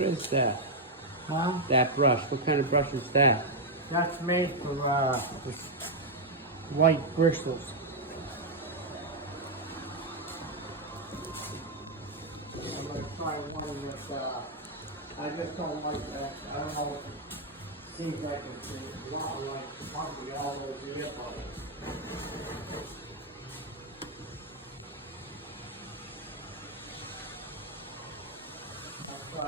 What is that? Huh? That brush. What kind of brush is that? That's made for white bristles. I'm gonna try one with, I just don't like that. I don't know if it seems like it's a lot like pumping all those earbuds.